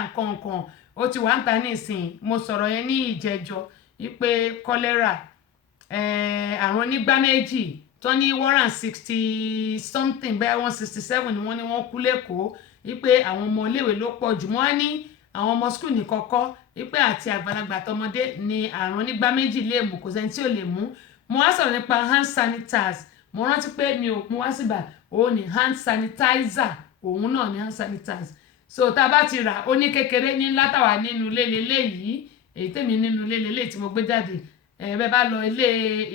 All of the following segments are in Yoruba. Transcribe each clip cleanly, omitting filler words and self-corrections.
nǹkan ó ti wà ń ta nísìnyí. Mo sọ̀rọ̀ yẹn ní ìjẹjọ wípé kọ́lẹ́rà àrùn onígbá méjì tó ní 160 something bẹ́ẹ̀ 167 ni wọ́n ní wọ́n kú lẹ́kọ̀ọ́ wípé àwọn ọmọ iléèwé ló pọ̀ jù. Wọ́n ní àwọn ọmọ skul ní kọ́kọ́ wípé àti àgbàlagbà tọmọdé ni àrùn onígbá méjì lè mú, kò sẹ́ni tí ò lè mú. Mo wá sọ̀rọ̀ nípa hand sanitizers. Mo rántí pé mi ò mú wá síbà òun ní hand sanitizer, òun náà ní hand sanitizers. So tá a bá ti rà ó ní kékeré ní ńlá táwa nínú ilé lélẹ́yìí, èyí tèmi nínú ilé lélẹ́yìí tí mo gbé jáde. Bẹ́ẹ̀ bá lọ ilé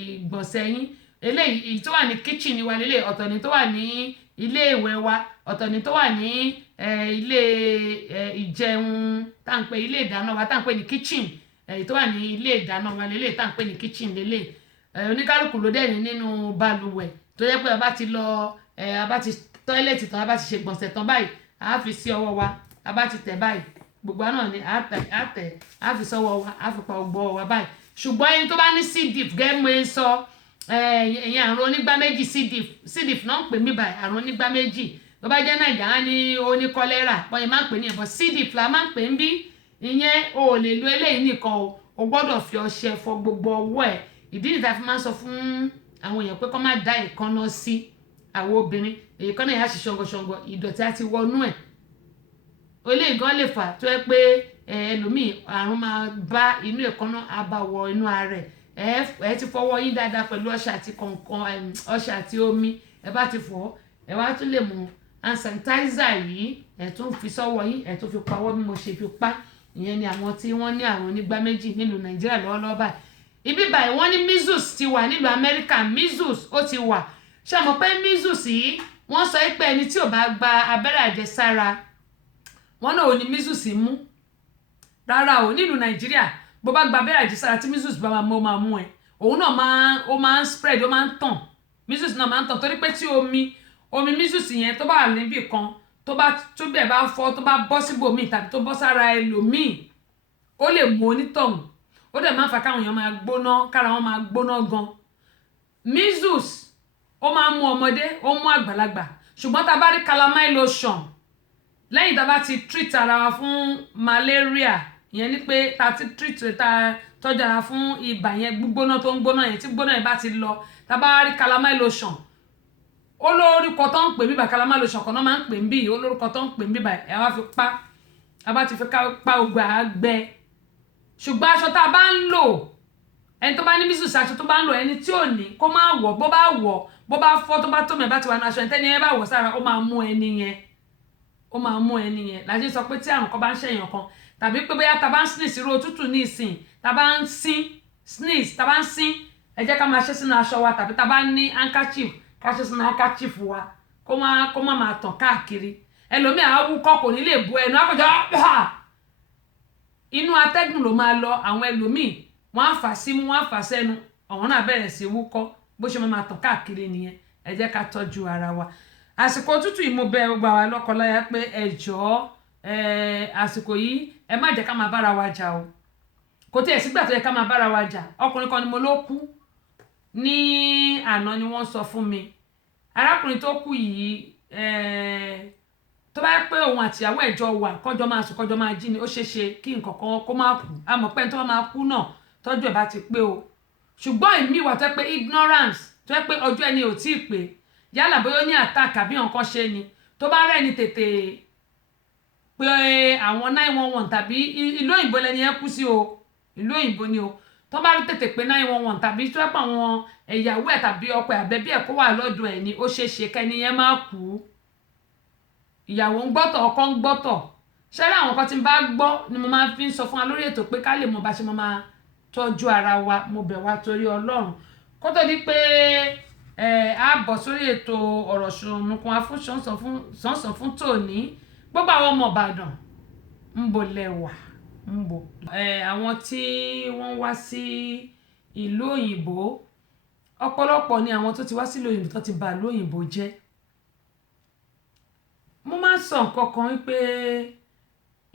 ìgbọ̀nsẹ̀ yín, eléyìí tó wà ní kitchen wa lélẹ́yìí, ọ̀tọ̀ ni tó wà ní ilé ìwẹ̀ wa, ọ̀tọ̀ ni tó wà ní ilé ìjẹun tá ń pè ilé ìdáná wa tá ń pè ní kitchen, èyí tó wà ní ilé ìdáná wa lélẹ́yìí tá ń pè ní kitchen lélẹ́yìí. Oníkálùkù ló dẹ̀ ní nínú balùwẹ̀ tó jẹ́ pé a bá ti lọ a bá ti tọ́ílẹ̀tì tán, a bá ti ṣe gbọ̀nsẹ̀ tán báyìí, a fi sí ọwọ́ wa, a bá ti tẹ̀ báyìí gbogbo náà ni a tẹ̀ a fi sọ́wọ́ wa, a fi pa gbogbo ọwọ́ wa báyìí. Ṣùgbọ́n ẹni tó bá ní C. diff gẹ́gẹ́ mo sọ ẹ̀yìn àrùn onígbá méjì C. diff náà ń pè mí báyìí, àrùn onígbá méjì. Tó bá jẹ́ Nàìjíríà ní oní kọ́lẹ́rà wọ́n yẹn máa ń pè ní ẹ̀bọ̀ C. diff la máa ń pè ń bí. Ìyẹn o ò lè lo eléyìí nìkan o gbọ́dọ̀ fi ọṣẹ fọ gbogbo ọwọ́ ẹ̀. Ìdí nìyí tá a fi máa ń sọ fún àwọn èèyàn pé kó má dá èékánná sí àwọn obìnrin. Èékánná yẹn á ṣe ṣọ̀ngọ̀ṣọ̀ngọ̀, ìdọ̀tí á ti wọnú ẹ̀. Eléyìí gan lè fà tó yẹ pé ẹlòmíì àrùn máa bá inú èékánná á bá wọ inú ara ẹ̀. Ẹ ti fọwọ́ yín dáadáa pẹ̀lú ọṣẹ àti kọ̀ọ̀kan ọṣẹ àti omi, ẹ bá ti fọ̀ ẹ wá tún lè mú hand sanitizer yìí ẹ tún fi sọ́wọ́ yín, ẹ tún fi pa ọwọ́ bí mo ṣe fi pa. Ìyẹn ni àwọn tí wọ́n ní àrùn onígbá méjì nílùú Nàìjíríà lọ́wọ́lọ́wọ́ báyìí. Ibi báyìí wọ́n ní measles ti wà nílùú Amẹ́ríkà, measles ó ti wà. Ṣé mọ̀ pé measles yìí wọ́n sọ pé ẹni tí ò bá gba abẹ́rẹ́ àjẹsára wọ́n náà ò ní measles mú. Rárá o, nílùú Nàìjíríà bó bá gba abẹ́rẹ́ àjẹsára tí measles bá máa mú ẹ, òun náà máa ń spread, ó máa ń tàn. Measles náà máa ń tàn torí pé tí omi measles yẹn tó bá wà níbì kan tó bẹ̀ bá fọ́ tó bá bọ́ síbòmíì tàbí tó bọ́ sára ẹlòmíì ó lè mú onítọ̀hún. Ó dẹ̀ máa ń fa káwọn èèyàn máa gbóná, kára wọn máa gbóná gan. Measles ó máa ń mú ọmọdé, ó mú àgbàlagbà. Ṣùgbọ́n tá a bá rí calamine lotion lẹ́yìn tá a bá ti treat ara wa fún malaria, ìyẹn ni pé tá a ti treat tọ́jú ara fún ibà yẹn gbígbóná tó ń gbóná yẹn tí gbóná yẹn bá ti lọ, tá a bá rí calamine lotion olórúkọ tó ń pè bíbà calamine lotion kan náà máa ń pè ń bí olórúkọ tó ń pè ń bíbà ẹ wá fi pa, a bá ti fi pa ògbà àgbẹ. Ṣùgbọ́n aṣọ tá a bá ń lò, ẹni tó bá ní measles aṣọ tó bá ń lò, ẹni tí ò ní kó má wọ̀, bó bá fọ́ tó bá tó mẹ́ bá ti wà ní aṣọ ẹni yẹn bá wọ̀ sára ó máa mú ẹni yẹn. La ṣe sọ pé tí àrùn kan bá ń ṣẹ̀yàn kan tàbí pé bóyá tá a bá ń sneeze irú òtútù ní ìsìn, tá a bá ń sneeze, tá a bá ń sín, ẹ jẹ́ ká máa ṣe sínú aṣọ wa tàbí tá a bá ní handkerchief ká ṣe sínú handkerchief wa kó má máa tàn káàkiri. Ẹlòmíì á wúkọ́ kò ní lè bu ẹnu àkọ́jọ́ inú atẹ́gùn ló máa lọ. Àwọn ẹlòmíì wọ́n á fà símú, wọ́n á fà sẹ́nu, àwọn náà bẹ̀rẹ̀ sí wúkọ́, bó ṣe máa tàn káàkiri nìyẹn. Ẹ jẹ́ ká tọ́jú ara wa. Àsìkò òtútù yìí mo bẹ̀ gbà wá lọ́kọláya pé ẹ jọ̀ọ́ àsìkò yìí ẹ má jẹ́ ká máa bára wa jà o. Kò tí ẹ̀ sígbà tó yẹ ká máa bára wa jà. Ọkùnrin kan ni mo ló kú ní àná ni wọ́n sọ fún mi. Arákùnrin tó kú yìí tó bá yẹ pé òun àti ìyàwó ẹ̀jọ́ wà kọjọ́ máa sùn kọjọ́ máa jí ni ó ṣeéṣe kí nǹkan kan kó má kú. A mọ̀ pé tó bá máa kú náà tọ́jú ẹ̀ bá ti pé o. Ṣùgbọ́n èmi wà tó yẹ pé ignorance tó yẹ pé ọjọ́ ẹni ò tíì pé, yálà bóyá ó ní attack àbí nǹkan ṣe ni, tó bá rẹ̀ ni tètè pé àwọn 911 tàbí ìlú òyìnbó lẹni yẹn kú sí o, ìlú òyìnbó ni o. Tó bá rí tètè pé 911 tàbí tó yẹ pé àwọn ìyàwó ẹ̀ tàbí ọkọ ẹ̀ àbẹ́bí ẹ̀ kó wà lọ́dọ̀ ẹ̀ ni ó ṣeéṣe kẹ́ni yẹn má kú. Ìyàwó ń gbọ́tọ̀, ọkọ ń gbọ́tọ̀. Ṣẹ́rí àwọn kan tí n bá gbọ́ ni mo máa fi ń sọ fún wa lórí ètò pé ká lè mọ bá ṣe máa tọ́jú ara wa. Mo bẹ̀ wá torí Ọlọ́run kó tó di pé a bọ̀ sórí ètò ọ̀rọ̀ ṣònùkùn afúnṣọ̀nsọ̀ fún tòní. Gbogbo àwọn ọmọ Ìbàdàn ń bo lẹ́wà ń bo. Àwọn tí wọ́n wá sí ìlú òyìnbó, ọ̀pọ̀lọpọ̀ ni àwọn tó ti wá sí ìlú òyìnbó tó ti bà ìlú òyìnbó jẹ́. Mo máa ń sọ nǹkan kan wípé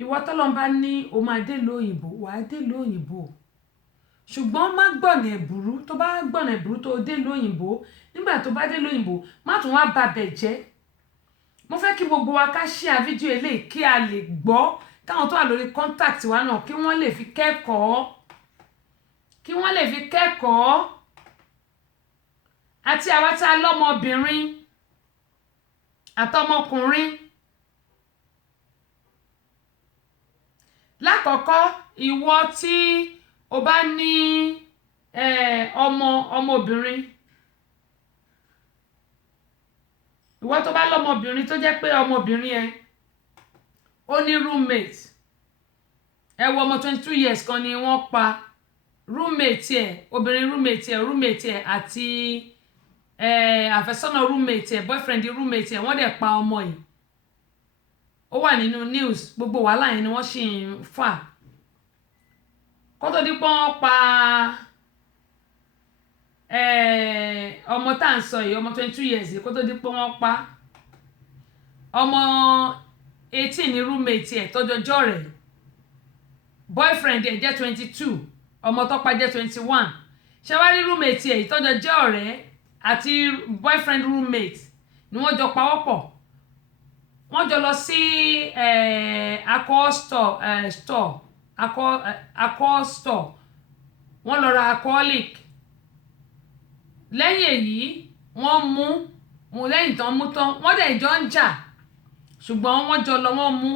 ìwọ tọ́lọ́run bá ní o máa dé ìlú òyìnbó, wà á dé ìlú òyìnbó. Ṣùgbọ́n má gbọ̀nà ẹ̀bùrú. Tó bá gbọ̀nà ẹ̀bùrú tó dé ìlú òyìnbó, nígbà tó bá dé ìlú òyìnbó má tún wá ba bẹ̀ jẹ́. Mo fẹ́ kí gbogbo wa ká share fídíò eléyìí kí a lè gbọ́ káwọn tó wà lórí contact wa náà kí wọ́n lè fi kẹ́kọ̀ọ́ àti àwa tá a lọ́mọbìnrin àtọmọkùnrin. Lákọ̀ọ́kọ́ ìwọ tí o bá ní ọmọbìnrin, ìwọ tó bá lọ́mọbìnrin tó jẹ́ pé ọmọbìnrin ẹ ó ní roommate, ẹ wo ọmọ 22 years kan ni wọ́n pa roommate ẹ, obìnrin roommate ẹ àti àfẹ́sọ́nà roommate ẹ, boyfriend roommate ẹ, wọ́n dẹ̀ pa ọmọ yìí. Ó wà nínú news, gbogbo wàhálà yẹn ni wọ́n sì ń fà kó tó di pé wọ́n pa ọmọ tá à ń sọ yìí, ọmọ 22 years kó tó di pé wọ́n pa ọmọ 18 ní roommate ẹ̀ tọ́jọ́jọ́ rẹ̀, boyfriend ẹ̀ jẹ́ 22, ọmọ tó pa jẹ́ 21. ṣé wá rí roommate ẹ̀ tọ́jọ́jọ́ rẹ̀ àti boyfriend roommate ni wọ́n jọ pawọ́pọ̀, wọ́n jọ lọ sí alcohol store, wọ́n lọ ra alcoholic. Lẹ́yìn èyí wọ́n mú lẹ́yìn tán mú tán wọ́n dẹ̀ jọ ń jà, ṣùgbọ́n wọ́n jọ lọ wọ́n mú.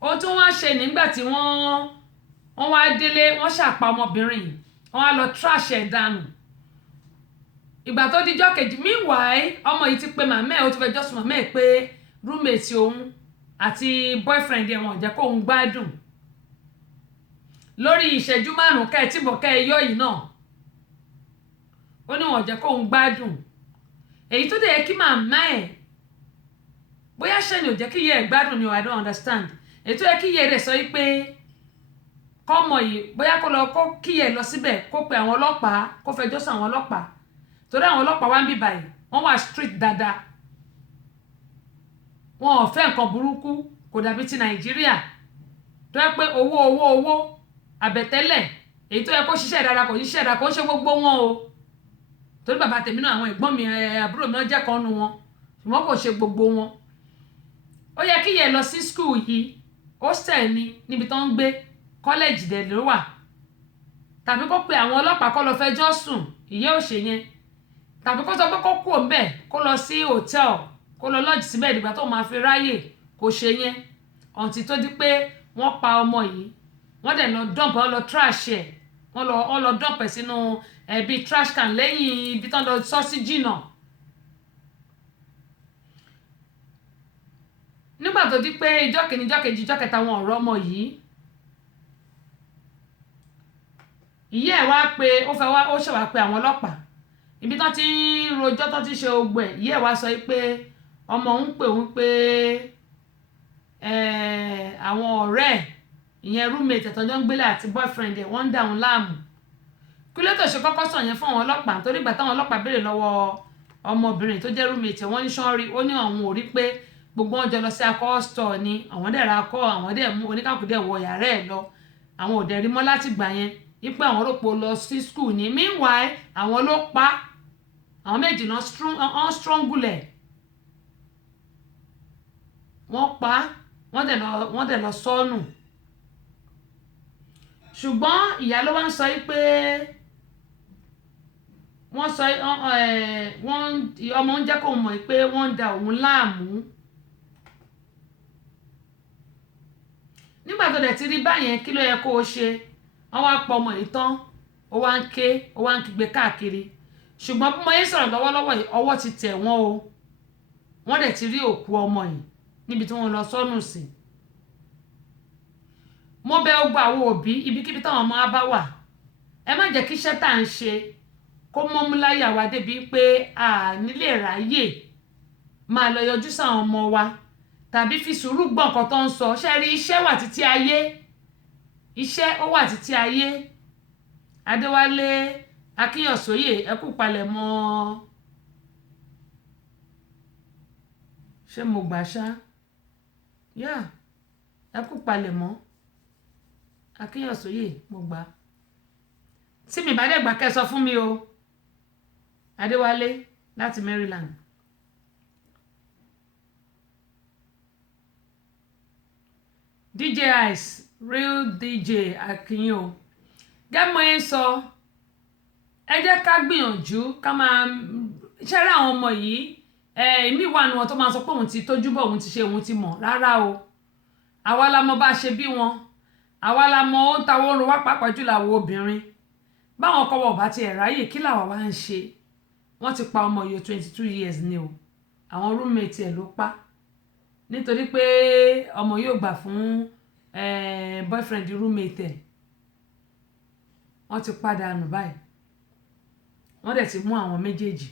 Ohun tí wọ́n ṣe nígbà tí wọ́n wá délé wọ́n ṣàpá ọmọbìnrin, wọ́n wá lọ trash ẹ̀ dànù. Ìgbà tó dijọ́ kejì, meanwhile ọmọ yìí ti pe màmá ẹ̀, ó ti fẹ́ jọ́sùn màmá ẹ̀ pé roommate òun àti boyfriend ẹ̀ wọ́n jẹ́ kó òun gbádùn. Lórí ìṣẹ́jú 5 kẹ́ẹ̀tìbọ̀ kẹ́ẹ̀yọ́ yìí náà ó ní wọ́n jẹ́ kó òun gbádùn. Èyí tó dẹ̀ yẹ kí màmá ẹ̀ bóyá ṣe ni ò jẹ́ kí iye ẹ̀ gbádùn ni I don't understand. Èyí tó yẹ kí iye rẹ̀ sọ yìí pé kọ́mọ yìí bóyá kó lọ kó kí iye lọ síbẹ̀ kó pe àwọn ọlọ́pàá kó fẹjọ́ sùn àwọn ọlọ́pàá, torí àwọn ọlọ́pàá wá ń bì báyìí wọ́n wà street dáadáa, wọn ò fẹ́ nǹkan burúkú, kò dàbí ti Nàìjíríà tó yẹ pé owó àbẹ̀tẹ́lẹ̀. Èyí tó yẹ kó ṣiṣẹ́ dáadáa kò ṣiṣẹ́ dáadáa, kò ṣe gbogbo wọn o, torí bàbá tèmi náà àwọn ẹ̀gbọ́n mi àbúrò mi náà jẹ́ kan nu wọn, ṣùgbọ́n kò ṣe gbogbo wọn. Ó yẹ kí yẹ lọ sí school yìí, hostel ni níbi tó ń gbé, college dẹ̀ ló wà, tàbí kó pe àwọn ọlọ́pàá kó lọ fẹjọ́ sùn, ìyẹ́ ò ṣe yẹn, tàbí kó sọ pé kó kú òǹbẹ̀ kó lọ sí hotel kó lọ lodge síbẹ̀ ìdìgbà tó máa fi ráyè, kò ṣe yẹn ọ̀ǹtí tó di pé wọ́n pa ọmọ yìí, wọ́n dẹ̀ lọ dump, wọ́n lọ trash ẹ̀, wọ́n lọ dump ẹ̀ sínú bíi trash can lẹ́yìn ibi tán lọ sọ sí jìnnà. Nígbà tó di pé ìjọ́ kìíní ìjọ́ kejì ìjọ́ kẹta wọn ọ̀rọ̀ ọmọ yìí, ìyá ẹ̀ wá pé ó ṣe wá pé àwọn ọlọ́pàá ibi tán ti ń rojọ́ tán ti ṣe ogbó ẹ̀, ìyá ẹ̀ wá sọ pé ọmọ òun pè òun pé àwọn ọ̀rẹ́ ẹ̀ ìyẹn roommate ẹ̀tọ́jọ́ ń gbélé àti boyfriend ẹ̀ wọ́n ń dà òun láàmú. Kí ló tó ṣe kọ́kọ́ sọ yẹn fún àwọn ọlọ́pàá, torí ìgbà táwọn ọlọ́pàá béèrè lọ́wọ́ ọmọbìnrin tó jẹ́ roommate wọ́n ní sọ́ọ́rí, ó ní àwọn ò rí pé gbogbo wọn jọ lọ sí alcohol store ni, àwọn dẹ̀ ra alcohol, àwọn dẹ̀ mú oníkàkùn dẹ̀ wọ yàrá ẹ̀ lọ, àwọn ò dẹ̀ rí mọ́ láti gbà yẹn wípé àwọn rògbò lọ sí school ni. Meanwhile àwọn ló pa, àwọn méjì náà strangle ẹ̀, wọ́n pa wọ́n dẹ̀ lọ sọ́nù. Ṣùgbọ́n ìyá ló wá ń sọ pé wọ́n sọ ọmọ ń jẹ́ kó mọ̀ pé wọ́n ń da òun láàmú. Nígbà tó dẹ̀ ti rí báyẹn kí ló yẹ kó o ṣe? Wọ́n wá pọ̀ ọmọ yìí tán, ó wá ń kígbe káàkiri. Ṣùgbọ́n bí mo yẹn sọ̀rọ̀ lọ́wọ́lọ́wọ́ yìí ọwọ́ ti tẹ̀ wọ́n o, wọ́n dẹ̀ ti rí òkú ọmọ yìí níbi tí wọ́n lọ sọ́nù sí. Mo bẹ̀ gbogbo àwọn òbí ibikíbi táwọn ọmọ wa bá wà, ẹ má jẹ́ kí iṣẹ́ tá à ń ṣe kó mọ́mú láyà wa débi pé a nílé ráyè máa lọ yọjú sáwọn ọmọ wa tàbí fi sùúrù gbọ́ nǹkan tó ń sọ. Ṣé rí iṣẹ́ wà títí ayé, iṣẹ́ ó wà títí ayé. Adéwálé Akínyọ̀sóyè ẹ kú palẹ̀mọ́, ṣé mo gbà ṣá? yá ẹ kú palẹ̀mọ́ Akínyọ̀sóyè mo gbà. Tí mi bá dẹ̀ gbà kẹ́ sọ fún mi o. Adéwálé láti Maryland. DJ Ice real DJ akínyìn o gẹ́mọ̀ yẹn sọ ẹ jẹ́ ká gbìyànjú ká máa ṣẹ́rí àwọn ọmọ yìí èmi wà nù wọn tó máa sọ pé òun ti tójú bọ̀ òun ti ṣe òun ti mọ̀ rárá o àwa la mọ̀ bá ṣe bí wọn àwa la mọ̀ ó ń tawọ́ orun wá pàápàá jùlọ àwọn obìnrin báwọn ọkọ wọn bá ti ẹ̀ ráyè kí làwa wá ń ṣe wọ́n ti pa ọmọ yìí 22 years ni o àwọn roommate ẹ̀ ló pa nítorí pé ọmọ yóò gbà fún boyfriend roommate ẹ̀ wọ́n ti padà nù báyìí wọ́n dẹ̀ ti mú àwọn méjèèjì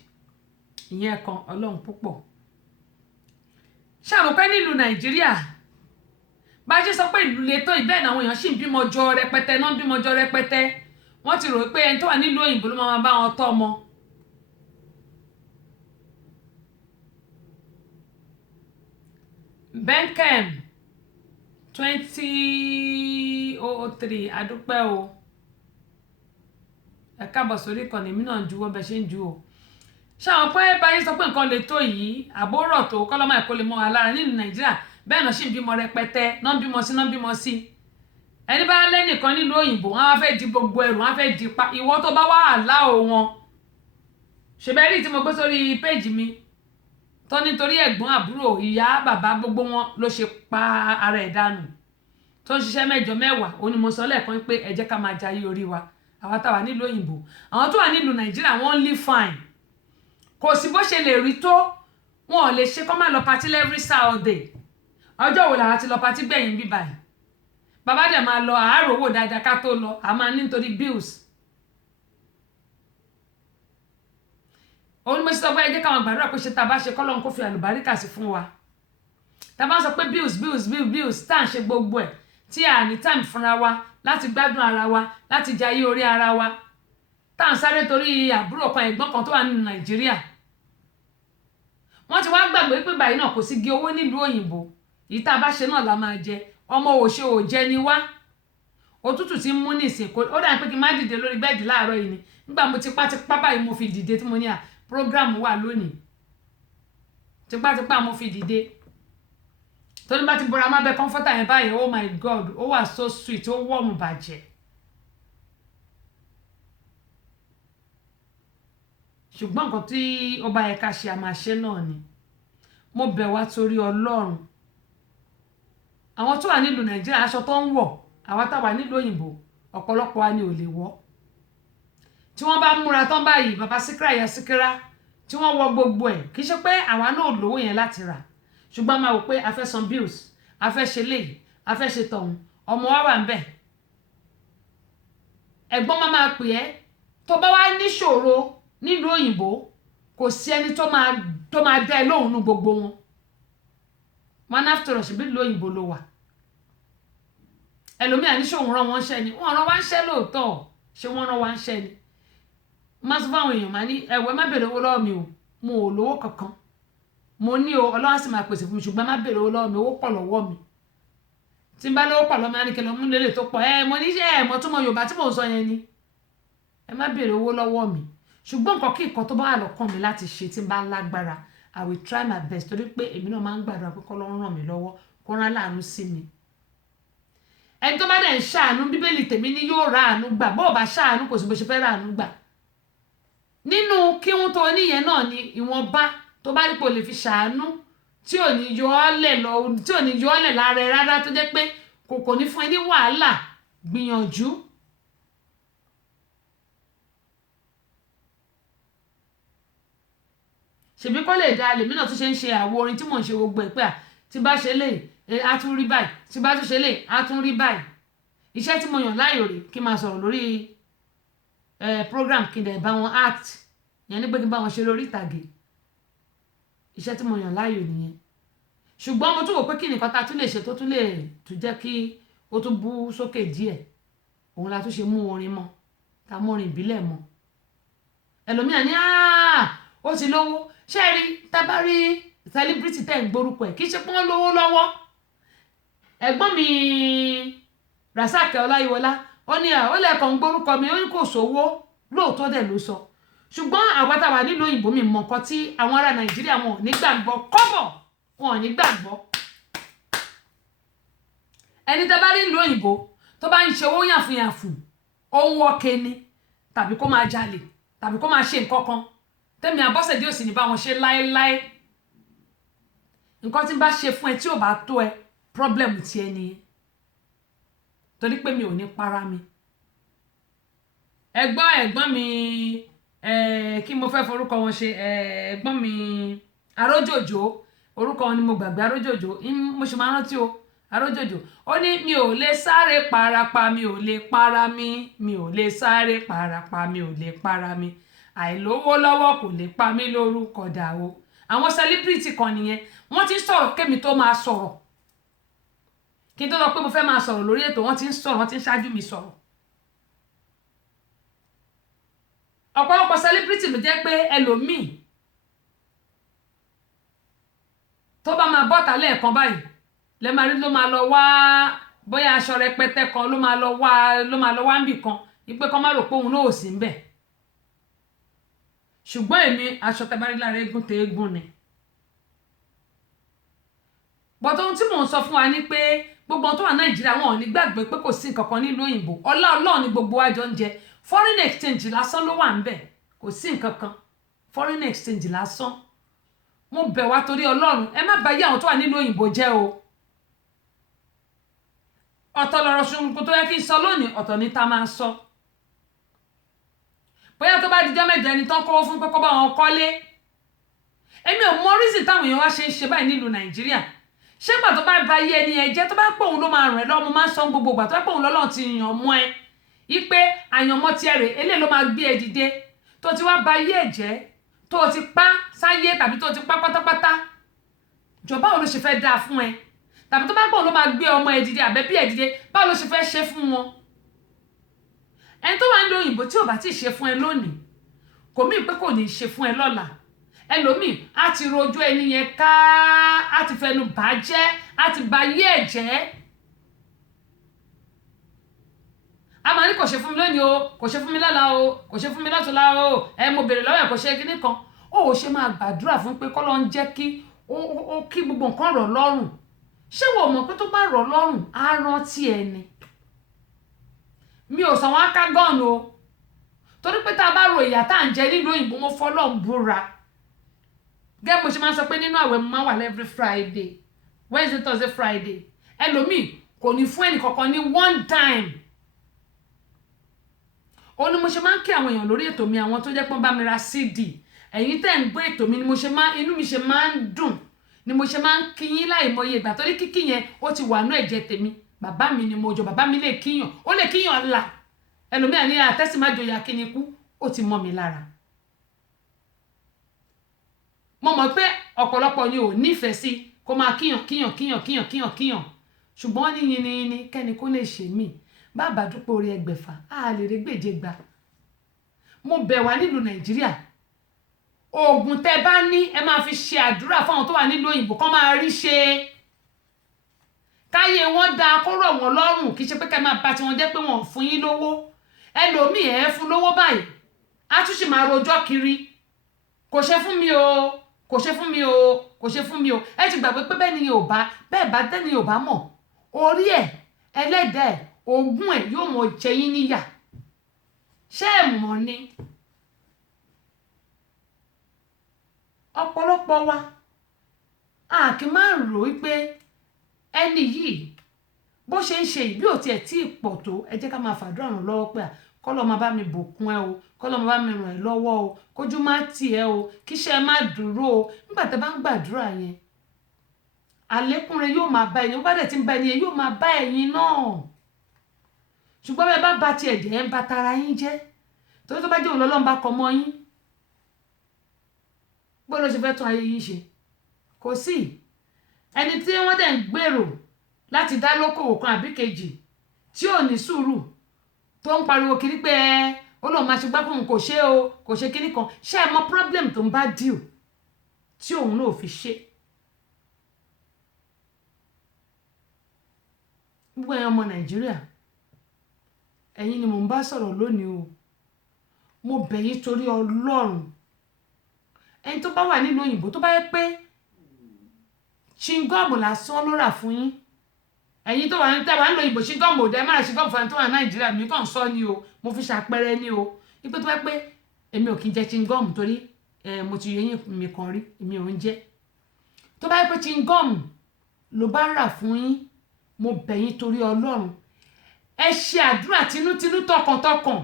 ìyẹn kan ọlọ́run púpọ̀ ṣàmùpẹ́ nílùú nàìjíríà bá ṣe sọ pé ìlú le tó ìbẹ́ẹ̀ náà àwọn èèyàn sì ń bímọ jọ rẹpẹtẹ náà ń bímọ jọ rẹpẹtẹ wọ́n ti rò pé ẹni tó wà nílùú òyìnbó ló máa bá wọn tọ́ ọmọ Benkem 2003 adúpẹ́ o ẹ káàbọ̀ sórí ìkànnì mi náà juwọ́ bẹ ṣe ń ju o ṣáwọn pé báyìí sọ pé nǹkan lè tó yìí àbórọ̀ tó kọ́lọ́mọ ẹ̀kọ́ lè mọ́ wa lára nílùú nàìjíríà bẹ́ẹ̀ náà sì ń bímọ rẹpẹtẹ náà ń bímọ sí ẹni bá lẹ́nìkan nílùú òyìnbó wọn á fẹ́ di gbogbo ẹrù wọn á fẹ́ di pa ìwọ tó bá wà láò wọn ṣèbẹ́rì tí mo gbé sórí péèjì mi tó nítorí ẹ̀gbọ́n àbúrò ìyá bàbá gbogbo wọn ló ṣe pa ara ẹ̀ dànù tó ń ṣiṣẹ́ mẹ́jọ mẹ́wàá ó ní mo sọ lẹ́ẹ̀kan pé ẹ jẹ́ ká máa jayé orí wa àwa táwa nílùú òyìnbó àwọn tó wà nílùú nàìjíríà wọ́n live fine kò sí bó ṣe lè rí tó wọn ò lè ṣe kó má lọ patí every Saturday ọjọ́ wo làwọn ti lọ patí gbẹ̀yìn bíbá yìí bàbá dẹ̀ máa lọ àárò wò dáadáa ká tó lọ a máa ní nítorí bills òun ni mo ṣe sọ pé ẹ jẹ́ káwọn gbàdúrà pé ṣe tá a bá ṣe kọ́lọ́n kó fi àlùbáríkà sí fún wa tá a bá sọ pé bills tá à ń ṣe gbogbo ẹ̀ tí a ní time fúnra wa láti gbádùn ara wa láti jayé orí ara wa tá à ń sáré torí àbúrò kan ẹ̀gbọ́n kan tó wà nínú nàìjíríà wọ́n ti wá gbàgbé pé báyìí náà kò sí gé owó nílùú òyìnbó èyí tá a bá ṣe náà la máa jẹ ọmọ òṣè ò jẹ ni wá òtútù ti ń mú nísìn kó ó dà pé kí n má dìde lórí bẹ́ẹ̀dì láàárọ̀ yìí ni nígbà mo tipátipá báyìí mo fi dìde tí mo ní program wà lónìí tipátipá mo fi dìde tó ní bá ti bọ́ra má bẹ comforter yẹn báyìí oh my god ó wà so sweet ó wọ́ọ̀mù bàjẹ́ ṣùgbọ́n nǹkan tí ó bá yẹ ká ṣe àmàṣe náà ni mo bẹ̀ wá torí ọlọ́run àwọn tó wà nílùú nàìjíríà aṣọ tó ń wọ̀ àwọn táwa nílùú òyìnbó ọ̀pọ̀lọpọ̀ wa ni ò lè wọ̀ tí wọ́n bá múra tán báyìí bàbá síkírà ìyá síkírà tí wọ́n wọ gbogbo ẹ̀ kì í ṣe pé àwa náà lówó yẹn láti rà ṣùgbọ́n máa wò pé a fẹ́ san bills a fẹ́ ṣe léyìí a fẹ́ ṣe tọ̀hún ọmọ wa wà ń bẹ̀ ẹ̀gbọ́n máa pè ẹ́ tó bá wá níṣòro nílùú òyìnbó kò sí ẹni tó máa dá ẹ lóhùn nú gbogbo wọn after all ṣebí ìlú òyìnbó ló wà ẹlòmíà ní ṣòun rán wọn ṣẹ́ ni wọ́n rán wá ń ṣẹ́ lóòótọ́ ṣé wọ́n rán wá ń ṣẹ́ ni má sọ fáwọn èèyàn máa ní ẹ̀wẹ̀ má bèrè owó lọ́wọ́ mi o mo ò lówó kankan mo ní o ọlọ́wọ́ sì máa pèsè fún mi ṣùgbọ́n má bèrè owó lọ́wọ́ mi owó pọ̀ lọ́wọ́ mi tí n bá lówó pọ̀ lọ́wọ́ mi á ní kí lọ mú lélẹ̀ tó pọ̀ mo ní ṣe mo túmọ̀ yorùbá tí mò ń sọ yẹn ni ẹ má bèrè owó lọ́wọ́ mi ṣùgbọ́n nǹkan kí nǹkan tó bá wà lọ́kàn mi láti ṣe tí n bá lágbára I will try my best torí pé èmi náà máa ń gbàdúrà pé k'Ọlọ́run ràn mí lọ́wọ́ kó rán láàánú sí mi ẹni tó bá dẹ̀ ń ṣàánú bíbélì tèmi ní yóò ra àánú gbà bó o bá ṣàánú kò sí bó ṣe fẹ́ ra àánú gbà nínú kí wọ́n tó níyẹn náà ni ìwọ̀nba tó bá rí pé o lè fi ṣàánú tí ò ní yọ ọ́ lẹ̀ lára ẹ rárá tó jẹ́ pé kò ní fún ẹ ní wàhálà gbìyànjú. ṣèbí kọ́ lè da lèmi náà tún ṣe ń ṣe àwo orin tí mò ń ṣe gbogbo ẹ̀ pé tí bá ṣe lè á tún rí báyìí tí bá tún ṣe lè á tún rí báyìí iṣẹ́ tí mo yàn láàyò rè kí n máa sọ̀rọ̀ lórí program kí n dẹ̀ bá wọn act yẹn ní pé kí n bá wọn ṣe lórí ìtàgé iṣẹ́ tí mo yàn láàyò nìyẹn ṣùgbọ́n mo tún wò pé kí nìkan ta tún lè ṣe tó tún lè tún jẹ́ kí ó tún bú sókè díẹ̀ òun la tún ṣe mú orin mọ́ ta mú orin ìbílẹ̀ mọ́ ẹlòmíà ní ó ti lówó ṣé ẹ rí tábà rí celebrity tẹ́ ń gbórúkọ ẹ̀ kì í ṣe pé wọ́n lówó lọ́wọ́ ẹ̀gbọ́n mi Rasaki Ọláyíwọlá ó ní ó lẹ́ẹ̀kan ń gbórúkọ mi ó ní kò sówó lóòótọ́ dẹ̀ ló sọ ṣùgbọ́n àwa táwa nílùú òyìnbó mi mọ̀ nǹkan tí àwọn ará Nàìjíríà wọn ò ní gbàgbọ́ kọ́bọ̀ wọn ò ní gbàgbọ́ ẹni tẹ́ bá rí ìlú òyìnbó tó bá ń ṣe owó yàfùnyàfùn ó ń wọ́ke ni tàbí kó máa jalè tàbí kó máa ṣe nǹkan kan tẹ́mi Abọ́sẹ̀dé ò sì ní bá wọn ṣe láéláé. Nǹkan tí n bá ṣe fún ẹ tí ò bá tó ẹ problem ti ẹ nìyẹn torí pé mi ò ní para mi. ẹ̀gbọ́n mi kí mo fẹ́ forúkọ wọn ṣe ẹ̀gbọ́n mi Arójòjò orúkọ wọn ni mo gbàgbé Arójòjò mo ṣe máa rántí o Arójòjò ó ní mi ò lè sáré parapa mi ò lè para mi ò lè sáré parapa mi ò lè para mi àìlówó lọ́wọ́ kò lè pa mí lórúkọ dà o. Àwọn celebrity kan nìyẹn wọ́n ti ń sọ̀rọ̀ kémi tó máa sọ̀rọ̀ kí n tó sọ pé mo fẹ́ máa sọ̀rọ̀ lórí ètò wọ́n ti ń sọ̀rọ̀ wọ́n ti ń ṣáájú mi sọ̀rọ̀. Ọ̀pọ̀lọpọ̀ celebrity ló jẹ́ pé ẹlòmíì tó bá máa bọ́ta lẹ́ẹ̀kan báyìí lẹ́ẹ̀márí ló máa lọ wá bóyá aṣọ rẹpẹtẹ kan ló máa lọ wá níbì kan wípé kọ́ má rò pé òun náà ò sí ń bẹ̀. Ṣùgbọ́n èmi aṣọ tẹbárí lára eégún tẹ eégún ni. But ohun tí mò ń sọ fún wa ni pé gbogbo tó wà Nàìjíríà wọn ò ní gbàgbé pé kò sí nǹkan kan nílùú òyìnbó ọlá Ọlọ́run ni gbogbo wa jọ ń jẹ foreign exchange lásán ló wà ń bẹ̀ kò sí nǹkan kan foreign exchange lásán. Mo bẹ̀ wá torí Ọlọ́run ẹ má bà yé àwọn tó wà nílùú òyìnbó jẹ́ o. Ọ̀tọ̀ lọ̀rọ̀ ṣùgbọ́n tó yẹ kí n sọ lónìí ọ̀tọ̀ ní ta máa sọ. Bóyá tó bá dijọ́ mẹ́jọ ẹni tán kówó fún pé kó bá wọn kọ́lé. Èmi ò mọ reason táwọn èèyàn wá ṣe ń ṣe báyìí nílùú Nàìjíríà. Ṣé ìgbà tó bá ba yé ẹni ẹ jẹ́ tó bá pé òun ló máa ràn ẹ́ lọ́wọ́ mo máa ń sọ gbogbo ìgbà tó bá pé òun lọ́lọ́run ti yàn mọ́ ẹ wípé àyànmọ́ tiẹ̀ rè eléyìí ló máa gbé ẹ dìde tó ti wá ba yé ẹ jẹ́ tó ti pa sáyé tàbí tó ti pa pátápátá jọ̀ọ́ báwo ló ṣe fẹ́ dáa fún ẹ tàbí tó bá pé òun ló máa gbé ọmọ ẹ dìde àbẹ́bí ẹ dìde báwo ló ṣe fẹ́ ṣe fún wọn. Ẹni tó wà nílùú òyìnbó tí ò bá ti ṣe fún ẹ lónìí kò mí pé kò ní ṣe fún ẹ lọ́la ẹlòmíì á ti rojú ẹni yẹn ká á ti fẹnu bà á jẹ́ á ti ba yé ẹ̀ jẹ́. A máa ní kò ṣe fún mi lónìí o kò ṣe fún mi lọ́la o kò ṣe fún mi lọ́tùnla o mo bèrè lọ́wọ́ ẹ̀ kò ṣe kíní kan ó ṣe máa gbàdúrà fún pé kọ́lọ́ ń jẹ́ kí ó kí gbogbo nǹkan rọ̀ lọ́rùn. Ṣé wo mọ̀ pé tó bá rọ̀ lọ́rùn á rántí ẹni. Mi ò sọ wọn á ká gọ́ọ̀nù o torí pé tá a bá ro ìyà tá à ń jẹ nílùú òyìnbó mo fọlọ́ ń búra gẹ́gẹ́ bó ṣe máa ń sọ pé nínú àwẹ̀ mo máa wà every Friday Wednesday Thursday Friday ẹlòmíì kò ní fún ẹnì kankan ní one time. Ó ní mo ṣe máa ń kí àwọn èèyàn lórí ètò mi àwọn tó jẹ́ pé wọ́n bá mi ra CD ẹ̀yin tẹ́ ń gbé ètò mi ni mo ṣe máa inú mi ṣe máa ń dùn ni mo ṣe máa ń kí yín láìmọye ìgbà torí kíkí yẹn ó ti wà nú ẹ̀jẹ̀ tèmi bàbá mi ni mo jọ bàbá mi lè kíyàn ó lè kíyàn là ẹlòmíà ní àtẹ́sí má jòyà kí ni kú ó ti mọ́ mi lára. Mo mọ̀ pé ọ̀pọ̀lọpọ̀ ni ò nífẹ̀ẹ́ sí kó máa kíyàn ṣùgbọ́n ní yiniyini kẹ́ni kó lè ṣe mí bàbá dúpọ̀ orí ẹgbẹ̀fà á lè rí gbèjè gbà. Mo bẹ̀ wá nílùú Nàìjíríà oògùn tẹ́ bá ní ẹ máa fi ṣe àdúrà fáwọn tó wà nílùú òyìnbó kán máa rí ṣe káyé wọn dáa kó rọ̀ wọ́n lọ́rùn kì í ṣe pé ká máa bá tiwọn jẹ́ pé wọ́n ò fún yín lówó ẹlòmíì ẹ̀ fún lówó báyìí á tún sì máa rojọ́ kiri kò ṣe fún mi o kò ṣe fún mi o kò ṣe fún mi o ẹ ti gbàgbé pé bẹ́ẹ̀ ni yóò bá bẹ́ẹ̀ bá tẹ́ni yóò bá mọ̀ orí ẹ̀ ẹlẹ́dàá ẹ̀ ogún ẹ̀ yóò mọ̀ jẹ yín níyà ṣé ẹ̀ mọ̀ ni. Ọ̀pọ̀lọpọ̀ wa a kì í máa rò wípé ẹni yìí bó ṣe ń ṣe ìbí ò tiẹ̀ tí ì pọ̀ tó ẹ jẹ́ ká máa fàdúrà ràn lọ́wọ́ pé kọ́lọ́ máa bá mi bùkún ẹ o kọ́lọ́ máa bá mi ràn ẹ́ lọ́wọ́ o kójú má tì ẹ́ o kíṣẹ́ má dúró o nígbà tẹ́ bá ń gbàdúrà yẹn àlékún rẹ yóò máa bá ẹni ó bá dẹ̀ ti ń bá ẹni yẹn yóò máa bá ẹ̀yin náà ṣùgbọ́n bẹ́ẹ̀ bá ba tiẹ̀ jẹ́ ẹ̀ ń ba tara yín jẹ́ torí tó bá jẹ́ òun lọ́lọ́run bá kọ mọ́ yín bó ló ṣe fẹ́ tún ayé yín ṣe kò sí ẹni tí wọ́n dẹ̀ ń gbèrò láti dá lókòwò kan àbí kejì tí ò ní sùúrù tó ń pariwo kiri pé ó lóun máa ṣe gbákùn kò ṣe o kò ṣe kíní kan ṣé ẹ mọ problem tó ń bá deal tí òun náà fi ṣe. gbogbo ẹ̀yin ọmọ Nàìjíríà ẹ̀yin ni mò ń bá sọ̀rọ̀ lónìí o mo bẹ̀ yín torí Ọlọ́run ẹni tó bá wà nílùú òyìnbó tó bá yẹ pé chingom lásán ló rà fún yín ẹ̀yin tó wà ní tẹ́wà ń lo ìbò ṣíngọ́ọ̀mù òde ẹ má ra ṣíngọ́ọ̀mù fún ẹni tó wà ní nàìjíríà mi kàn sọ ni o mo fi ṣàpẹẹrẹ ni o wípé tó bá pé èmi ò kí ń jẹ ṣíngọ́ọ̀mù torí mo ti yẹyìn mi kan rí èmi ò ń jẹ tó bá pé ṣíngọ́ọ̀mù ló bá rà fún yín mo bẹ̀ yín torí ọlọ́run ẹ ṣe àdúrà tinútinú tọkàntọkàn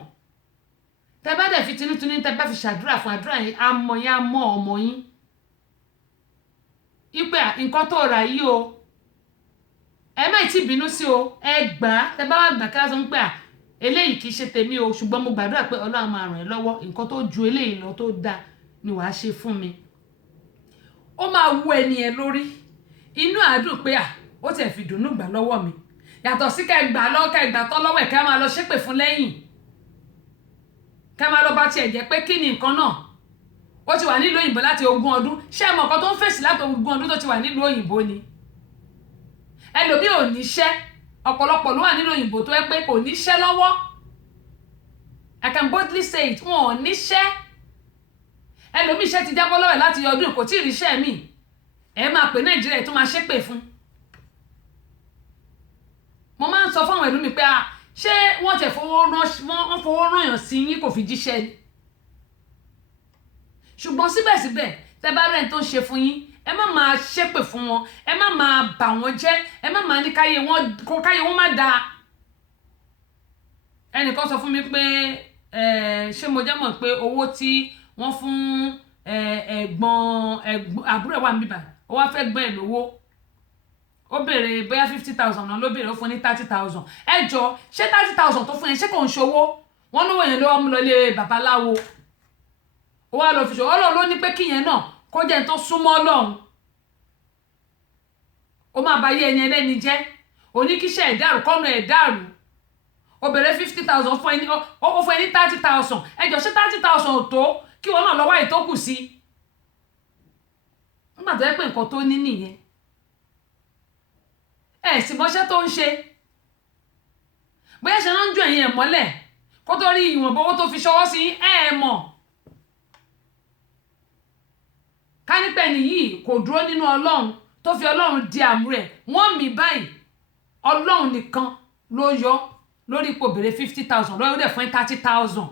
tẹ bá dẹ̀ fi tinútinú tẹ bá fi ṣàdúrà fún àdúrà yín amọ̀ yín amọ̀ ọmọ yín ipe nǹkan tó rà yìí o ẹ má tí bínú sí o ẹ gbà á tẹ bá wà gbà kí lásán pé eléyìí kì í ṣe tèmi o ṣùgbọ́n mo gbàdúrà pé ọlọ́run máa ràn ẹ́ lọ́wọ́ nǹkan tó ju eléyìí lọ tó dáa ni wàá ṣe fún mi ó máa wú ẹni ẹ lórí inú àádùn pé ó tiẹ̀ fi dùnnú gbà lọ́wọ́ mi yàtọ̀ sí kẹgbà lọ́wọ́ kẹgbà tán lọ́wọ́ ẹ̀ kẹ́ máa lọ ṣépè fún lẹ́yìn kẹ́ máa lọ bá tiẹ̀ jẹ́ pé kí ni nǹkan náà ó ti wà nílùú òyìnbó láti 20 ọdún ṣé ẹ mọ̀ nǹkan tó ń fèsì láti 20 ọdún tó ti wà nílùú òyìnbó ni ẹlòmíì ò níṣẹ́ ọ̀pọ̀lọpọ̀ ló wà nílùú òyìnbó tó yẹ pé kò níṣẹ́ lọ́wọ́ I can boldly say it wọn ò níṣẹ́ ẹlòmíì iṣẹ́ ti jábọ́ lọ́wọ́ láti ọdún kò tí ì ríṣẹ́ mi ẹ máa pè nàìjíríà tó máa ṣépè fún mo máa ń sọ fún àwọn ìlú mi pé ṣé wọ́n tẹ̀ fowó rányàn sí yín kò fi jíṣẹ́ ni ṣùgbọ́n síbẹ̀síbẹ̀ tẹ́ bá rẹ̀ tó ń ṣe fún yín ẹ má máa ṣépè fún wọn ẹ má máa bà wọ́n jẹ́ ẹ má máa ní káyé wọn má dáa ẹnìkan sọ fún mi pé ṣé mo jẹ́ mọ̀ pé owó tí wọ́n fún ẹ̀gbọ́n àbúrò ẹ̀ wà níbà ó wá fẹ́ gbọ́n ẹ̀ lówó ó béèrè bóyá 50,000 náà ló béèrè ó fún ní 30,000 ẹ jọ ṣé 30,000 tó fún yẹn ṣé kò ń ṣòwò wọn lówó yẹn ló wá mú lọ lé babaláwo ó wá lọ fi ṣòwò ọlọ́run ló ní pé kíyẹn náà kó jẹ́ tó súnmọ́ ọlọ́run ó máa bá yé ẹni ẹlẹ́ni jẹ́ oníkíṣẹ́ ẹ̀dàrú kọ́nà ẹ̀dàrú ó béèrè 50,000 fún ẹni ó fún ẹni 30,000 ẹ jọ ṣé 30,000 ò tó kí wọn náà lọ́wọ́ ìtókù sí nígbà tó yẹ pé nǹkan tó ní nìyẹn ẹ sì mọṣẹ́ tó ń ṣe bóyá ṣe náà ń ju ẹ̀yìn ẹ̀ mọ́lẹ̀ kó tó rí ìwọ̀nba owó tó fi ṣọwọ́ sí mọ̀ kánípẹ́ nìyí kò dúró nínú ọlọ́run tó fi ọlọ́run di àmú rẹ̀ wọ́n mí báyìí ọlọ́run nìkan ló yọ lórí ipò béèrè 50,000 lọ́wọ́ dẹ̀ fún 30,000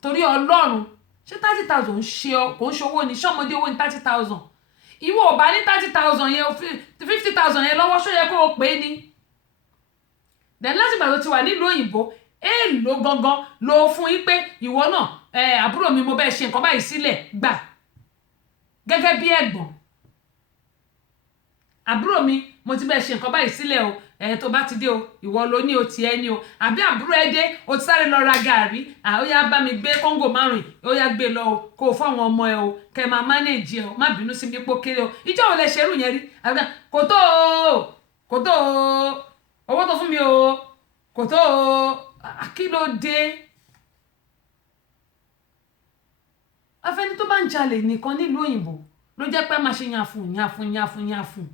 torí ọlọ́run ṣé 30,000 kò ń ṣe owó ni ṣọ́mọdé owó ní 30,000 ìwọ ò bá ní 30,000 yẹn 50,000 yẹn lọ́wọ́ ṣó yẹ kó o pè é ní then láti ìgbà tó ti wà nílùú òyìnbó èèlò gangan ló fún yín pé ìwọ náà àbúrò mi mo bẹ́ẹ̀ ṣe nǹkan báyìí sílẹ̀ gbà gẹ́gẹ́ bí ẹ̀gbọ́n àbúrò mi mo ti bẹ́ẹ̀ ṣe nǹkan báyìí sílẹ̀ o tó bá ti dé o ìwọ ló ní o tiẹ̀ ní o àbí àbúrò ẹ dé o ti sáré lọ ra gàárì ó yá bá mi gbé kóńgò 5 ó yá gbé lọ o kó o fáwọn ọmọ ẹ o kẹ máa mánéèjì ẹ o má bínú sí mi pó kéré o ìjọ ò lè ṣerú yẹn rí àgbà kò tó o owó tó fún mi o kò tó o kí ló dé afẹ́ni tó bá ń jalè nìkan nílùú òyìnbó ló jẹ́ pé máa ṣe yànfùn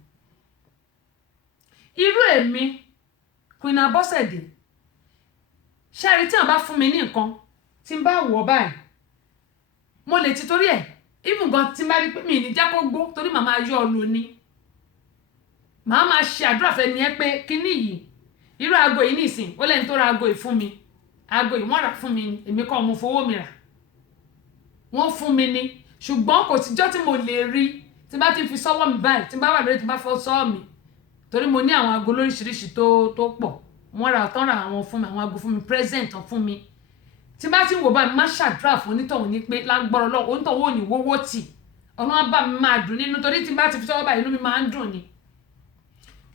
irú èmi Queen Abọ́sẹ̀dé ṣáàrí tí wọ́n bá fún mi ní nǹkan tí n bá wọ̀ báyìí mo lè ti torí ẹ̀ even gan tí n bá rí pé mi ní jẹ́ kó gbó torí màá máa yọ ọ lò ní màá máa ṣe àdúrà fẹ́ ni ẹ pé kíní yìí irú aago yìí nìsín ó lẹ́ni tó ra aago yìí fún mi aago yìí wọ́n rà fún mi èmi kọ́ mo fowó mi rà wọ́n fún mi ní ṣùgbọ́n kò síjọ́ tí mo lè rí tí bá ti fi sọ́wọ́ mi báyìí tí bá wà lórí tí bá fọ́ sọ́wọ́ mi torí mo ní àwọn aago lóríṣiríṣi tó pọ̀ wọ́n ra ọ̀tán ra àwọn fún mi àwọn aago fún mi present fún mi tí bá ti wò báyìí má ṣàdúrà fún onítọ̀hún ní pé lágbọ́rọ̀ lọ́wọ́ onítọ̀hún ò ní wówó tì ọ̀nà bá mi máa dùn nínú torí tí bá ti fi sọ́wọ́ báyìí inú mi máa ń dùn ni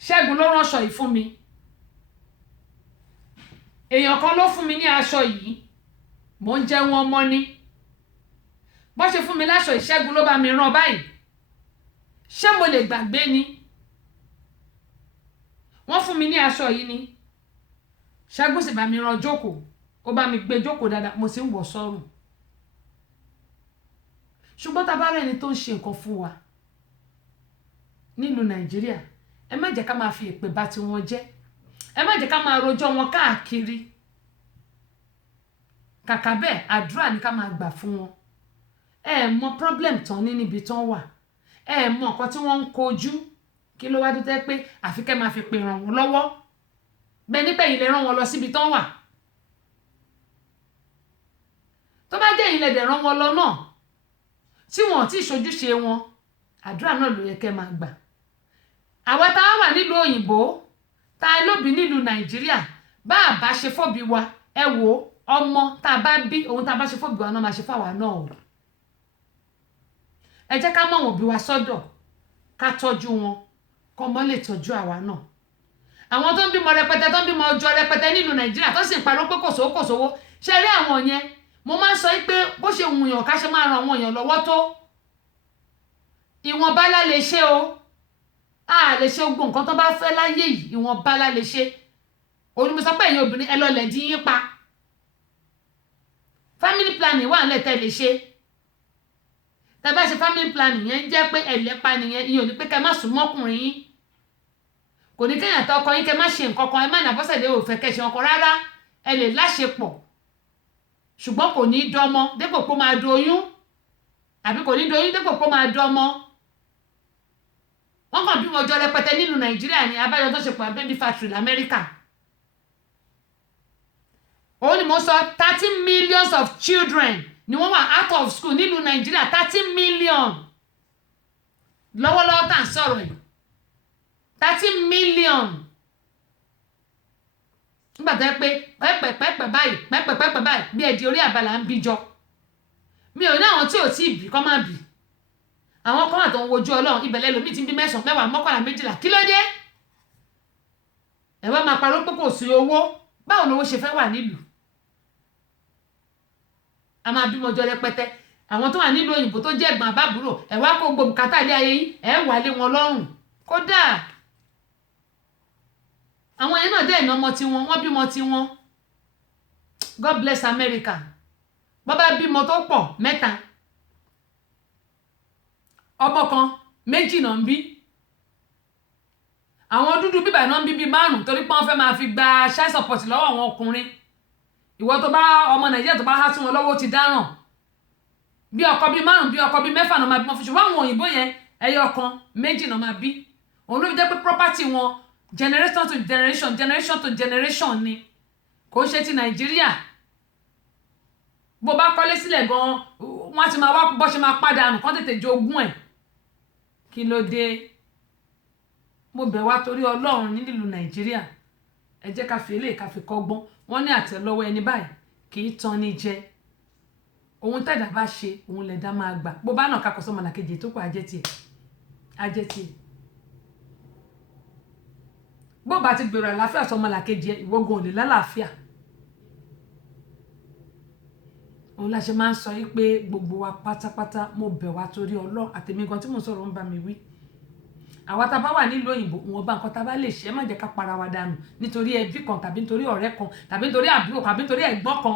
Ṣẹ́gun ló ránṣọ yìí fún mi èèyàn kan ló fún mi ní aṣọ yìí mò ń jẹ wọn mọ́ ní bó ṣe fún mi láṣọ Ìṣẹ́gun ló bá mi rán báyìí ṣé mo lè gbàgbé ni wọ́n fún mi ní aṣọ yìí ni Ṣẹ́gun sì bá mi rán jókòó ó bá mi gbé jókòó dáadáa mo sì ń wọ̀ sọ́rùn ṣùgbọ́n tá bá rẹ̀ ẹni tó ń ṣe nǹkan fún wa nílùú Nàìjíríà ẹ má jẹ́ ká máa fi èpè bá tiwọn jẹ́ ẹ má jẹ́ ká máa rojọ́ wọn káàkiri kàkà bẹ́ẹ̀ àdúrà ni ká máa gbà fún wọn ẹ mọ problem tán ní níbi tán wà ẹ mọ nǹkan tí wọ́n ń kojú kí ló wá dé tẹ́ pé àfi kẹ́ máa fi pè ràn wọ́n lọ́wọ́ bẹ́ẹ̀ nípa ẹ̀yin lè rán wọn lọ síbi tán wà tó bá jẹ́ ẹ̀yin lè dẹ̀ rán wọn lọ náà tí wọn ò tí ì ṣojúṣe wọn àdúrà náà ló yẹ kẹ́ máa gbà àwa tá a wà nílùú òyìnbó tá a lóbi nílùú nàìjíríà bá a bá ṣe fọ́bi wa ẹ wò ọmọ tá a bá bí ohun tá a bá ṣe fọ́bi wa náà máa ṣe fáwa náà o ẹ jẹ́ ká mọ̀ wọ́n bí wa sọ́dọ̀ ká tọ́jú wọn kọ́ mọ́ lè tọ́jú àwa náà àwọn tó ń bímọ rẹpẹtẹ tó ń bímọ ọjọ́ rẹpẹtẹ nílùú nàìjíríà tó sì ń parọ́ pé kòsówó ṣe rí àwọn yẹn mo máa ń sọ pé bó ṣe wùyàn ká ṣe máa ran àwọn èèyàn lọ́wọ́ tó ìwọ̀nba la lè ṣe o a lè ṣe gbogbo nǹkan tó bá fẹ́ láyé yìí ìwọ̀nba la lè ṣe òní mo sọ pé ẹ̀yin obìnrin ẹ lọ lẹ̀ dín yín pa family planning wà nílẹ̀ tẹ́ lè ṣe tẹ́ bá ṣe family planning yẹn jẹ́ pé ẹ̀lẹ́pa nìyẹn ìyẹn ò ní pé kẹ́ má sùn mọ́kùnrin yín kò ní kéèyàn tó ọkọ yín kẹ́ má ṣe nǹkan kan ẹ má nàbọ́sẹ̀dé òfẹ́ kẹ́ ṣe ọkọ rárá ẹ lè láṣepọ̀ ṣùgbọ́n kò ní dọ́mọ dépò pé ó máa doyún àbí kò ní doyún dépò pé ó máa dọ́mọ wọ́n kàn bímọ ọjọ́ rẹpẹtẹ nílùú nàìjíríà ní abájọ tó ṣe pọ̀ baby factory lamẹ́ríkà òun ni mo sọ 30 millions of children ni wọ́n wà out of school nílùú nàìjíríà 30 million lọ́wọ́lọ́wọ́ tá à ń sọ̀rọ̀ yìí 30 million nígbà tó yẹ pé pẹ́pẹ́pẹ́pẹ́ báyìí bí ẹ̀dì orí àbálà ń bíjọ mi ò ní àwọn tí ò tí ì bí kọ́ máa bì àwọn kan wà tó ń wojú ọlọ́run ibẹ̀lẹ̀ lómi ti ń bí 9 10 11 12 kí ló dé ẹ wá máa parọ́ pé kò sí owó báwo lówó ṣe fẹ́ wà nílùú a máa bímọ ọjọ́ rẹpẹtẹ àwọn tó wà nílùú òyìnbó tó jẹ́ ẹ̀gbọ́n àbábúrò ẹ wá kó gbogbo bùkátà ilé ayé yín ẹ wà lé wọn lọ́rùn kódà àwọn yẹn náà dẹ́ ìná ọmọ tiwọn wọ́n bímọ tiwọn God bless America bàbá bímọ tó pọ̀ 3 ọmọ kan 2 náà ń bí àwọn dúdú bíbà náà ń bí 5 torí pé wọ́n fẹ́ máa fi gba child support lọ́wọ́ àwọn ọkùnrin ìwọ tó bá ọmọ nàìjíríà tó bá há sí wọn lọ́wọ́ ti dáràn bí ọkọ bí 5 bí ọkọ bí 6 náà máa bí wọn fún ṣùgbọ́n àwọn òyìnbó yẹn ẹyọ kan 2 náà máa bí òun ló fi jẹ́ pé property wọn generation to generation ni kò ṣe ti nàìjíríà bó bá kọ́lé sílẹ̀ gan wọ́n ti máa wá bọ́ ṣe máa padà nù kán tètè jogún ẹ̀ kí ló dé mo bẹ̀ wá torí ọlọ́run nílùú nàìjíríà ẹ jẹ́ ká fi eléyìí ká fi kọ́gbọ́n wọ́n ní àtẹ́lọ́wọ́ ẹni báyìí kì í tán ní jẹ ohun tẹ́dà bá ṣe òun lẹ̀dá máa gbà bó bá náà kakọ̀ sọ́mọ làkejì tó kọ ajẹ́ tiẹ̀ bó bá ti gbèrò àlàáfíà sọ́mọ làkejì ìwọ́gun ò lè lálàáfíà òun la ṣe máa ń sọ yí pé gbogbo wa pátápátá mo bẹ̀ wá torí ọlọ́ àtẹ̀mí gan tí mo sọ̀rọ̀ ń bá mi wí àwa tá a bá wà nílùú òyìnbó wọn bá nǹkan tá a bá lè ṣe má jẹ́ ká para wa dànù nítorí ẹbí kan tàbí nítorí ọ̀rẹ́ kan tàbí nítorí àbúrò tàbí nítorí ẹ̀gbọ́n kan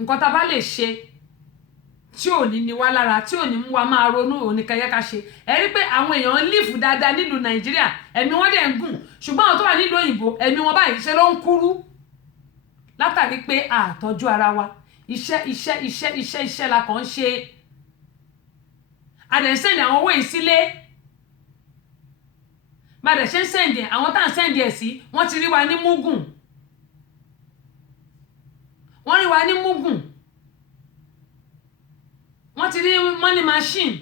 nǹkan tá a bá lè ṣe tí ò ní ní wá lára tí ò ní mú wa máa ronú òní kẹyẹ ká ṣe ẹ rí pé àwọn èèyàn ń lífù dáadáa nílùú nàìjíríà ẹ̀mí wọn dẹ̀ ń gùn ṣùgbọ́n àwọn tó wà nílùú òyìnbó ẹ̀mí wọn báyìí ṣe ló ń kúrú látàrí pé àtọ́jú ara wa iṣẹ́ la kàn ń ṣe àdẹ̀sẹ̀ndì àwọn owó yìí sílé bàdẹ̀ ṣe ń sẹ̀ndì àwọn tá à ń sẹ̀ndì ẹ̀ sí wọ́n ti rí wa ní múgùn wọ́n rí wa ní múgùn wọ́n ti rí money machine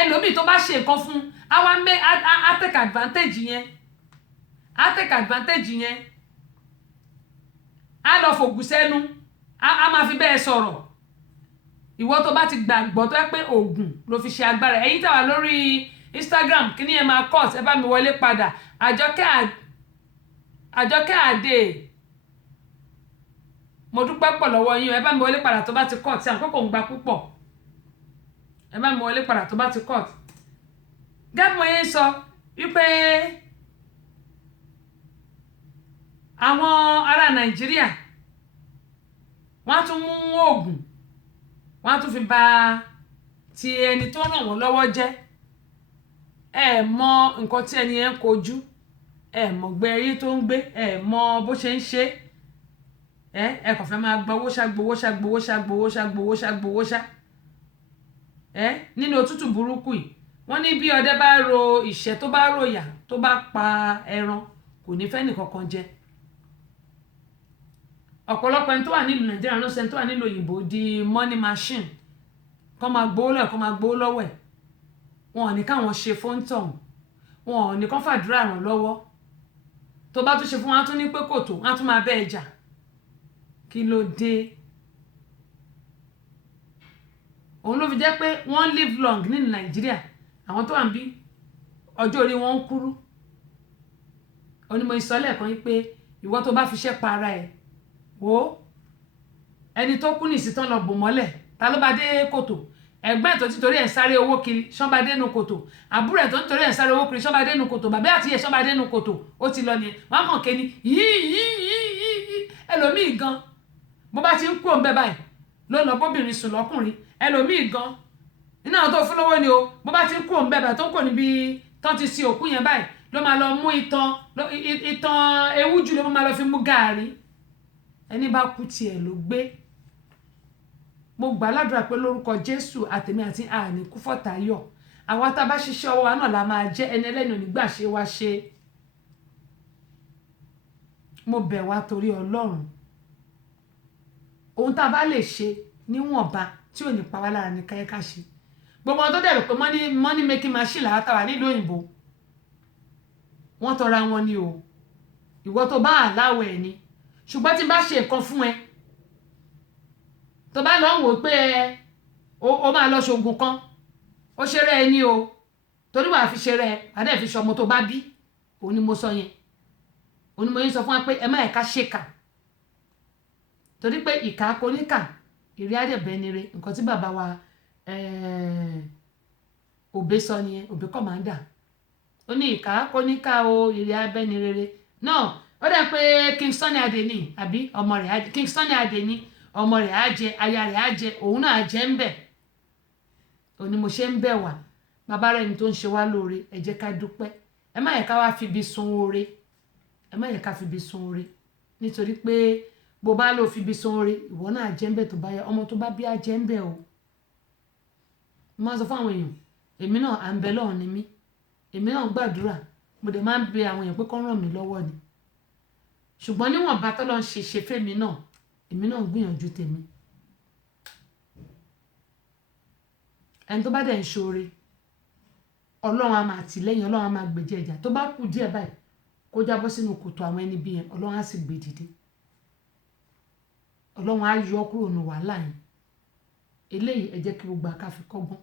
ẹlòmíì tó bá ṣe nǹkan fún àwa á take advantage yẹn á lọ fògùn sẹ́nu á máa fi bẹ́ẹ̀ sọ̀rọ̀ ìwọ tó bá ti gbàgbọ́ tó yẹ pé oògùn ló fi ṣe agbára ẹ̀yin tàwa lórí Instagram kí ni ẹ máa cut ẹ bá mi wọlé padà àjọkẹ́ àdè mo dúpẹ́ pọ̀ lọ́wọ́ yín ẹ bá mi wọlé padà tó bá ti cut sí àkókò ń gba púpọ̀ ẹ bá mi wọlé padà tó bá ti cut gẹ́gẹ́ mo yẹn sọ wípé àwọn ará Nàìjíríà wọ́n á tún mú oògùn wọ́n á tún fi bà ti ẹni tó ràn wọ́n lọ́wọ́ jẹ́ ẹ mọ nǹkan tí ẹni yẹn ń kojú ẹ mọ̀ gbé ayé tó ń gbé ẹ mọ bó ṣe ń ṣe ẹ kàn fẹ́ máa gbowó ṣá nínú òtútù burúkú yìí wọ́n ní bí ọdẹ bá ro ìṣẹ́ tó bá ròyà tó bá pa ẹran kò ní fẹ́ nìkankan jẹ ọ̀pọ̀lọpọ̀ ẹni tó wà nílùú nàìjíríà ló sẹ́ni tó wà nílùú òyìnbó di money machine kọ́ máa gbowó lọ́wọ́ kọ́ máa gbowó lọ́wọ́ ẹ̀ wọn ò ní káwọn ṣe fóńtọ̀n wọn ò ní kán fàdúrà ràn lọ́wọ́ tó bá tún ṣe fún wọn á tún ní pé kò tó wọn á tún máa bẹ́ ẹ jà kí ló dé òun ló fi jẹ́ pé wọ́n live long nínú nàìjíríà àwọn tó wà ń bí ọjọ́ orí wọn ń kúrú onímọ̀ ìsọ̀lẹ̀ kan yí pé ìwọ tó bá fi ṣẹ́ pa ara ẹ̀ wò ẹni tó kú ní ìsìtàn lọ bò mọ́lẹ̀ ta ló bá dé kòtò ẹ̀gbọ́n ẹ̀ tó ti torí ẹ̀ sáré owó kiri ṣọ́nba dénú kòtò àbúrò ẹ̀ tó ti torí ẹ̀ sáré owó kiri ṣọ́nba dénú kòtò bàbá àti ẹ̀ ṣọ́nba dénú kòtò ó ti lọ nìyẹn wọn kàn kéni yíyíyíyí ẹlòmíì gan bó bá ti ń kú òǹbẹ báyìí ló lọ bóbìnrin sùn lọ́kùnrin ẹlòmíì gan iná tó fún lọ́wọ́ ni o bó bá ti ń kú òǹbẹ báyìí tó ń kò níbi tán ti sin òkú yẹn báyìí ló máa lọ mú ìtàn ewújú ló máa lọ fi mú gàárì ẹni bá kú tiẹ̀ ló gbé mo gbà ládùúrà pé lórúkọ jésù àtèmi àti àní kú fọ̀tàyọ̀ àwa tá a bá ṣiṣẹ́ ọwọ́ wa náà la máa jẹ́ ẹni ẹlẹ́ni onígbà ṣe wá ṣe mo bẹ̀ wá torí ọlọ́run ohun tá a bá lè ṣe níwọ̀nba tí ò ní pa wá lára ní káyẹ́ká ṣe gbogbo ọdún dẹ̀rù pé money making machine làwọn táwa nílùú òyìnbó wọ́n tọra wọn ni o ìwọ tó bá àláwọ̀ ẹ̀ ni ṣùgbọ́n tí n bá ṣe nǹkan fún ẹ tó bá lọ ń wò pé ó máa lọ ṣoògùn kan ó ṣeré ẹ ní o torí wàá fi ṣeré ẹ àdé fi ṣọmọ tó bá bí òun ni mo sọ yẹn òun ni mo yẹn sọ fún wa pé ẹ má ẹ̀ka ṣèkà torí pé ìkà koníkà ìrí àdẹ̀bẹ̀nire nǹkan tí bàbá wa òbé sọ nìyẹn òbé kọ̀mándà ó ní ìkà koníkà o ìrí àbẹ̀nirere náà ó dà pé King Sunny Adé ní àbí ọmọ rẹ̀ King Sunny Adé ní ọmọ rẹ̀ á jẹ aya rẹ̀ á jẹ òun náà jẹ ń bẹ̀ òní mo ṣe ń bẹ̀ wá bàbá rẹ̀ ni tó ń ṣe wá lóore ẹ jẹ́ ká dúpẹ́ ẹ má yẹ ká wá fi ibi sun oore ẹ má yẹ ká fi ibi sun oore nítorí pé bó bá lò fi ibi sun oore ìwọ náà jẹ ń bẹ̀ tó bá yá ọmọ tó bá bí á jẹ ń bẹ̀ o mo máa ń sọ fún àwọn èèyàn èmi náà à ń bẹ lọ́hùn ni mí èmi náà gbàdúrà mo dẹ̀ máa ń bẹ àwọn èèyàn pé kó ràn mí lọ́wọ́ ni ṣùgbọ́n níwọ̀n bá tọ́lọ́ ń ṣe fẹ́mi náà èmi náà ń gbìyànjú tèmi ẹni tó bá dẹ̀ ń ṣoore ọlọ́run á máa tì lẹ́yìn ọlọ́run á máa gbèjẹ́ ìjà tó bá kù díẹ̀ báyìí kó jábọ́ sínú kòtò àwọn ẹni bí yẹn ọlọ́run á sì gbé dìde ọlọ́run á yọ kúrò nù wàhálà yẹn eléyìí ẹ jẹ́ kí gbogbo àká fi kọ́gbọ́n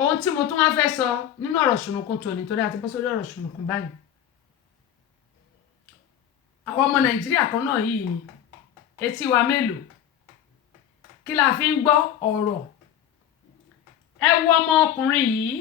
ohun tí mo tún wá fẹ́ sọ nínú ọ̀rọ̀ ṣùnùkùn tòní torí àti bọ́ sórí ọ̀rọ̀ ṣùnùkùn báyìí àwọn ọmọ nàìjíríà kan náà yìí ni etí wa mélòó kí la fi ń gbọ́ ọ̀rọ̀ ẹ wo ọmọ ọkùnrin yìí